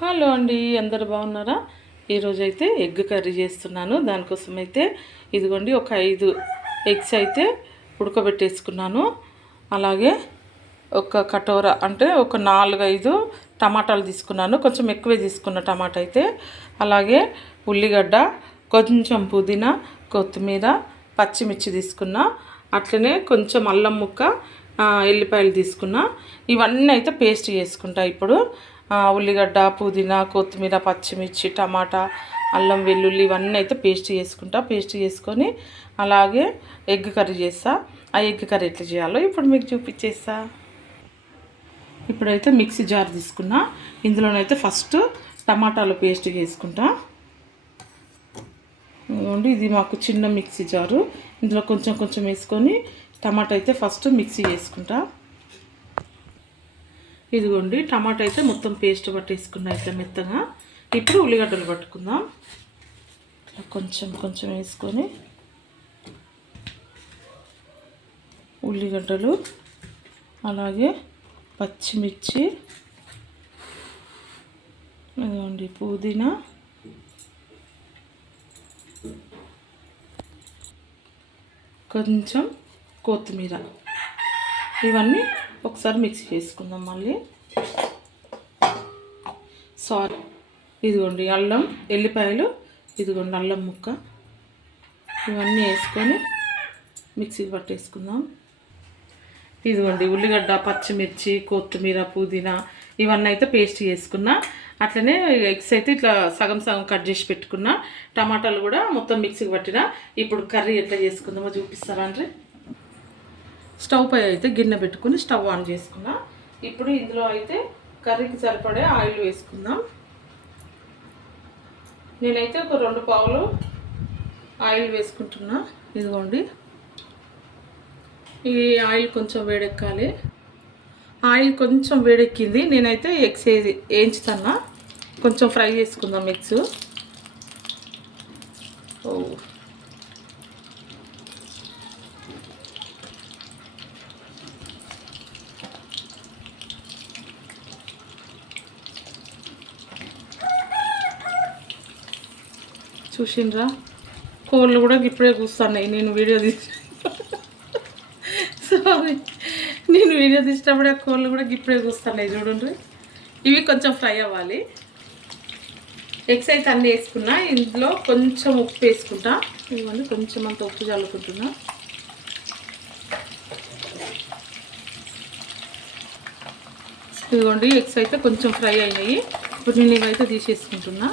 Hello అండి, అందరు బాగున్నారా? ఈరోజైతే ఎగ్ కర్రీ చేస్తున్నాను. దానికోసం అయితే ఇదిగోండి ఒక 5 ఎగ్స్ అయితే ఉడకబెట్టేసుకున్నాను. అలాగే ఒక కటోర అంటే ఒక 4-5 టమాటాలు తీసుకున్నాను. కొంచెం ఎక్కువే తీసుకున్న టమాటా అయితే. అలాగే ఉల్లిగడ్డ, కొంచెం పుదీనా, కొత్తిమీర, పచ్చిమిర్చి తీసుకున్నా. అట్లనే కొంచెం అల్లం ముక్క, ఎల్లిపాయలు తీసుకున్నా. ఇవన్నీ అయితే పేస్ట్ చేసుకుంటా ఇప్పుడు. ఉల్లిగడ్డ, పుదీనా, కొత్తిమీర, పచ్చిమిర్చి, టమాటా, అల్లం వెల్లుల్లి ఇవన్నీ అయితే పేస్ట్ చేసుకుంటా. పేస్ట్ చేసుకొని అలాగే ఎగ్ కర్రీ చేస్తా. ఆ ఎగ్ కర్రీ ఎట్లా చేయాలో ఇప్పుడు మీకు చూపించేస్తా. ఇప్పుడైతే మిక్సీ జార్ తీసుకున్నా. ఇందులోనైతే ఫస్ట్ టమాటాలు పేస్ట్ చేసుకుంటా. ఇది మాకు చిన్న మిక్సీ జారు. ఇందులో కొంచెం కొంచెం వేసుకొని టమాటా అయితే ఫస్ట్ మిక్సీ చేసుకుంటా. ఇదిగోండి టమాటా అయితే మొత్తం పేస్ట్ పట్టేసుకున్నా ఇట్లా మెత్తగా. ఇప్పుడు ఉల్లిగడ్డలు పట్టుకుందాం. కొంచెం కొంచెం వేసుకొని ఉల్లిగడ్డలు, అలాగే పచ్చిమిర్చి, ఇదిగోండి పుదీనా, కొంచెం కొత్తిమీర, ఇవన్నీ ఒకసారి మిక్స్ చేసుకుందాం మళ్ళీ. ఇదిగోండి అల్లం, ఎల్లిపాయలు, ఇదిగోండి అల్లం ముక్క, ఇవన్నీ వేసుకొని మిక్సీకి పట్టేసుకుందాం. ఇదిగోండి ఉల్లిగడ్డ, పచ్చిమిర్చి, కొత్తిమీర, పుదీనా ఇవన్నీ అయితే పేస్ట్ చేసుకున్నా. అట్లనే ఎగ్స్ అయితే ఇట్లా సగం సగం కట్ చేసి పెట్టుకున్నా. టమాటాలు కూడా మొత్తం మిక్సీకి పట్టిన. ఇప్పుడు కర్రీ ఎట్లా చేసుకుందామో చూపిస్తారా అండి. స్టవ్ పై అయితే గిన్నె పెట్టుకుని స్టవ్ ఆన్ చేసుకున్నా. ఇప్పుడు ఇందులో అయితే కర్రీకి సరిపడే ఆయిల్ వేసుకుందాం. నేనైతే ఒక 2 పావులు ఆయిల్ వేసుకుంటున్నా. ఇదిగోండి ఈ ఆయిల్ కొంచెం వేడెక్కాలి. ఆయిల్ కొంచెం వేడెక్కింది. నేనైతే ఎగ్స్ వేయించుతున్నా. కొంచెం ఫ్రై చేసుకుందాం ఎగ్స్. చూసిండ్రా, కోళ్ళు కూడా ఇప్పుడే కూస్తున్నాయి. నేను వీడియో తీసినప్పుడే కోళ్ళు కూడా ఇప్పుడే కూస్తున్నాయి చూడండి. ఇవి కొంచెం ఫ్రై అవ్వాలి. ఎగ్స్ అయితే అన్నీ వేసుకున్నా. ఇందులో కొంచెం ఉప్పు వేసుకుంటా. ఇవన్నీ కొంచెం అంత ఉప్పు చల్లుకుంటున్నా. ఇదిగోండి ఎగ్స్ అయితే కొంచెం ఫ్రై అయినాయి. ఇప్పుడు నేను ఇవైతే తీసేసుకుంటున్నా.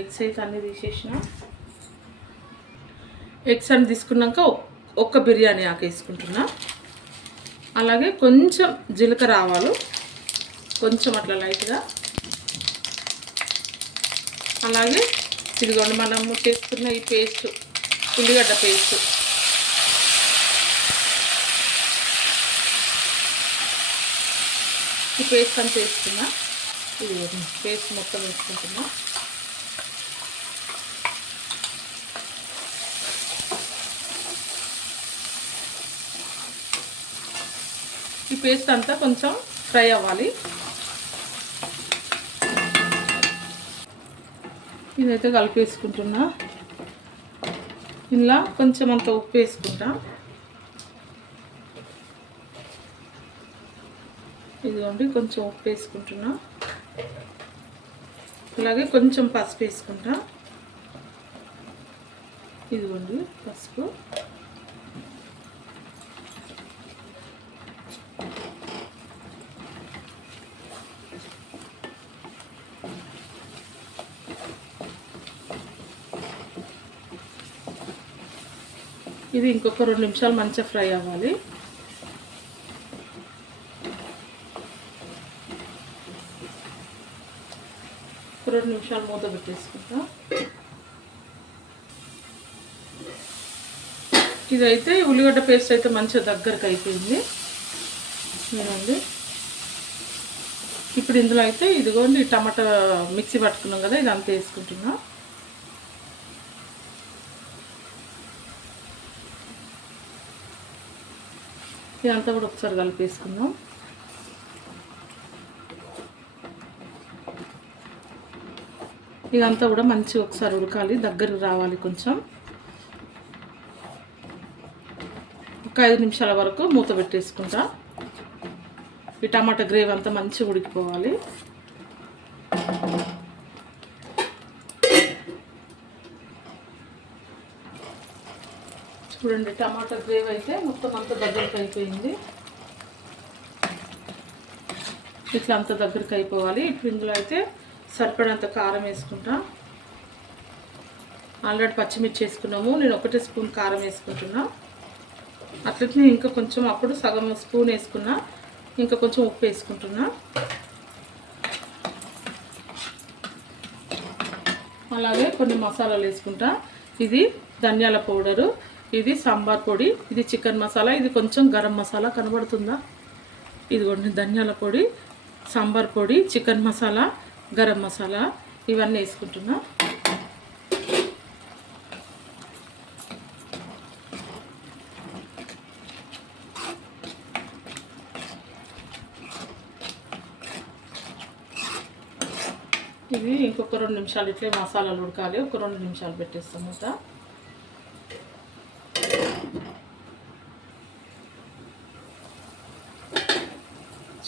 ఎగ్స్ అయితే అన్నీ తీసేసిన. ఎగ్స్ అన్ని తీసుకున్నాక ఒక్క బిర్యానీ ఆకు వేసుకుంటున్నా. అలాగే కొంచెం జీలకర్ర ఆవాలు, కొంచెం అట్లా లైట్గా. అలాగే ఇదిగోండి మనం చేసుకున్న ఈ పేస్ట్, ఉల్లిగడ్డ పేస్ట్, ఈ పేస్ట్ అంతా వేసుకున్నా. ఇది పేస్ట్ మొత్తం వేసుకుంటున్నా. ఈ పేస్ట్ అంతా కొంచెం ఫ్రై అవ్వాలి. ఇదైతే కలిపేసుకుంటున్నా. ఇలా కొంచెం అంత ఉప్పు వేసుకుంటా. ఇదిగోండి కొంచెం ఉప్పు వేసుకుంటున్నా. అలాగే కొంచెం పసుపు వేసుకుంటా. ఇదిగోండి పసుపు. ఇది ఇంకొక 2 నిమిషాలు మంచిగా ఫ్రై అవ్వాలి. ఒక 2 నిమిషాలు మూత పెట్టేసుకుంటా. ఇదైతే ఉల్లిగడ్డ పేస్ట్ అయితే మంచిగా దగ్గరకు అయిపోయింది. ఇదండి. ఇప్పుడు ఇందులో అయితే ఇదిగోండి టమాటా మిక్సీ పట్టుకున్నాం కదా, ఇదంతా వేసుకుంటున్నా. ఇదంతా కూడా ఒకసారి కలిపేసుకుందాం. ఇదంతా కూడా మంచిగా ఒకసారి ఉడకాలి, దగ్గరకు రావాలి. కొంచెం ఒక 5 నిమిషాల వరకు మూత పెట్టేసుకుంటా. ఈ టమాటా గ్రేవీ అంతా మంచిగా ఉడికిపోవాలి. చూడండి, టమాటా గ్రేవీ అయితే మొత్తం అంతా దగ్గరకు అయిపోయింది. ఇట్లా అంత దగ్గరకు అయిపోవాలి. ఇప్పుడు ఇందులో అయితే సరిపడంత కారం వేసుకుంటా. ఆల్రెడీ పచ్చిమిర్చి వేసుకున్నాము, నేను 1 స్పూన్ కారం వేసుకుంటున్నా. అట్లనే ఇంకా కొంచెం అప్పుడు సగం స్పూన్ వేసుకున్నా, ఇంకా కొంచెం ఉప్పు వేసుకుంటున్నా. అలాగే కొన్ని మసాలాలు వేసుకుంటా. ఇది ధనియాల పౌడరు, ఇది సాంబార్ పొడి, ఇది చికెన్ మసాలా, ఇది కొంచెం గరం మసాలా కనబడుతుందా, ఇదిగోండి ధనియాల పొడి, సాంబార్ పొడి, చికెన్ మసాలా, గరం మసాలా ఇవన్నీ వేసుకుంటున్నా. ఇది ఇంకొక 2 నిమిషాలు ఇట్లే మసాలాలు ఉడకాలి. ఒక 2 నిమిషాలు పెట్టేస్తాం మూత.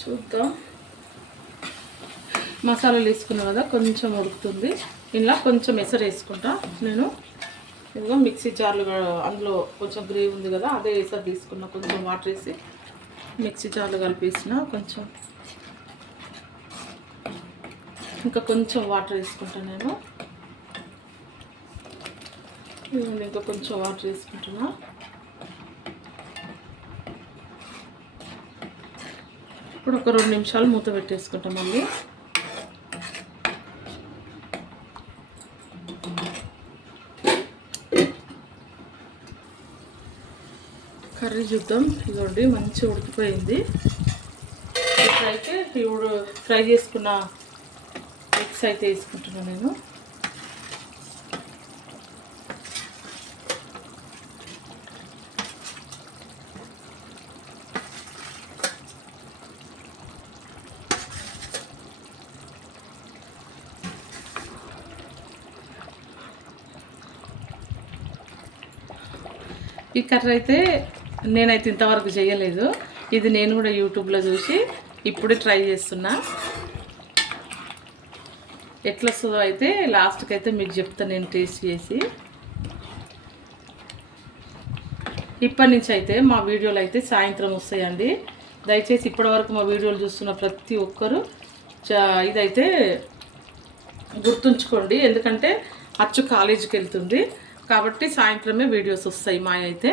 చూద్దాం. మసాలాలు వేసుకున్నా కదా, కొంచెం ఉడుకుతుంది. ఇలా కొంచెం ఎసరు వేసుకుంటా నేను. ఇదిగో మిక్సీ జార్లు, అందులో కొంచెం గ్రేవీ ఉంది కదా, అదే ఎసరు తీసుకున్నా. కొంచెం వాటర్ వేసి మిక్సీ జార్లు కలిపేసిన. కొంచెం ఇంకా కొంచెం వాటర్ వేసుకుంటాను నేను. ఇంకా కొంచెం వాటర్ వేసుకుంటున్నా. ఇప్పుడు ఒక 2 నిమిషాలు మూత పెట్టేసుకుంటాం మళ్ళీ. కర్రీ చూద్దాం. ఇదిగోండి మంచిగా ఉడికిపోయింది. ఇప్పుడైతే ఇప్పుడు ఫ్రై చేసుకున్న ఎగ్స్ అయితే వేసుకుంటున్నాను నేను. ఈ కర్రీ అయితే నేనైతే ఇంతవరకు చేయలేదు. ఇది నేను కూడా యూట్యూబ్లో చూసి ఇప్పుడే ట్రై చేస్తున్నా. ఎట్లా వస్తుందో అయితే లాస్ట్కి అయితే మీకు చెప్తాను నేను టేస్ట్ చేసి. ఇప్పటి నుంచి అయితే మా వీడియోలు అయితే సాయంత్రం వస్తాయండి. దయచేసి ఇప్పటివరకు మా వీడియోలు చూస్తున్న ప్రతి ఒక్కరూ ఇదైతే గుర్తుంచుకోండి. ఎందుకంటే అచ్చు కాలేజీకి వెళ్తుంది కాబట్టి సాయంత్రమే వీడియోస్ వస్తాయి మా అయితే.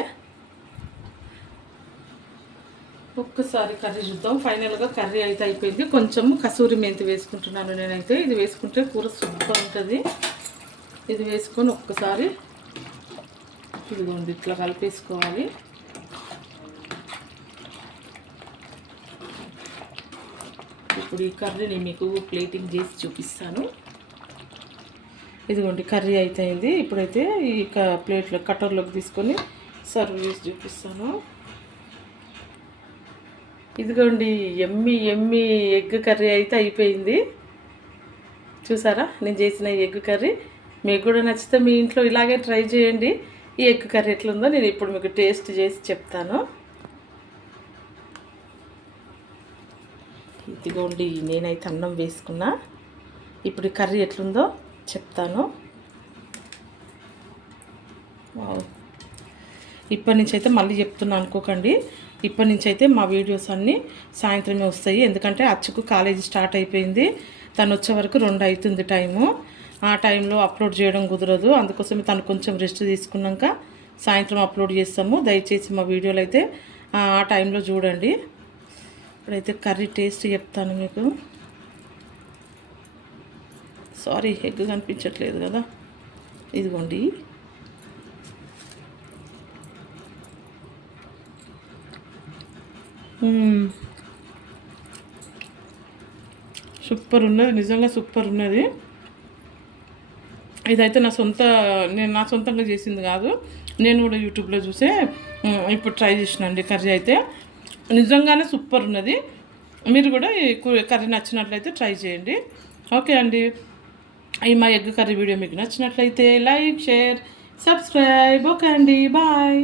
ఒక్కసారి కర్రీ చూద్దాం. ఫైనల్గా కర్రీ అయితే అయిపోయింది. కొంచెం కసూరి మెంతి వేసుకుంటున్నాను నేనైతే. ఇది వేసుకుంటే కూర సూపర్ ఉంటుంది. ఇది వేసుకొని ఒక్కసారి ఇదిగోండి ఇట్లా కలిపేసుకోవాలి. ఇప్పుడు ఈ కర్రీని మీకు ప్లేటింగ్ చేసి చూపిస్తాను. ఇదిగోండి కర్రీ అయితే అయింది. ఇప్పుడైతే ఈ ప్లేట్లో కటర్లోకి తీసుకొని సర్వ్ చేసి చూపిస్తాను. ఇదిగోండి ఎమ్మి ఎమ్మి ఎగ్ కర్రీ అయితే అయిపోయింది. చూసారా నేను చేసిన ఎగ్ కర్రీ. మీకు కూడా నచ్చితే మీ ఇంట్లో ఇలాగే ట్రై చేయండి. ఈ ఎగ్ కర్రీ ఎట్లుందో నేను ఇప్పుడు మీకు టేస్ట్ చేసి చెప్తాను. ఇదిగోండి నేనైతే అన్నం వేసుకున్నా. ఇప్పుడు కర్రీ ఎట్లుందో చెప్తాను. ఇప్పటి నుంచి అయితే మళ్ళీ చెప్తున్నా అనుకోకండి. ఇప్పటి నుంచి అయితే మా వీడియోస్ అన్నీ సాయంత్రమే వస్తాయి. ఎందుకంటే అచ్చుకు కాలేజీ స్టార్ట్ అయిపోయింది. తను వచ్చే వరకు 2 అవుతుంది టైము. ఆ టైంలో అప్లోడ్ చేయడం కుదరదు. అందుకోసమే తను కొంచెం రెస్ట్ తీసుకున్నాక సాయంత్రం అప్లోడ్ చేస్తాము. దయచేసి మా వీడియోలు అయితే ఆ టైంలో చూడండి. ఇప్పుడైతే కర్రీ టేస్ట్ చెప్తాను మీకు. సారీ ఎగ్ కనిపించట్లేదు కదా. ఇదిగోండి సూపర్ ఉన్నది, నిజంగా సూపర్ ఉన్నది. ఇదైతే నేను నా సొంతంగా చేసింది కాదు, నేను కూడా యూట్యూబ్లో చూసే ఇప్పుడు ట్రై చేసినండి. కర్రీ అయితే నిజంగానే సూపర్ ఉన్నది. మీరు కూడా ఈ కర్రీ నచ్చినట్లయితే ట్రై చేయండి. ఓకే అండి, ఈ మా ఎగ్ కర్రీ వీడియో మీకు నచ్చినట్లయితే లైక్, షేర్, సబ్స్క్రైబ్. ఓకే అండి, బాయ్.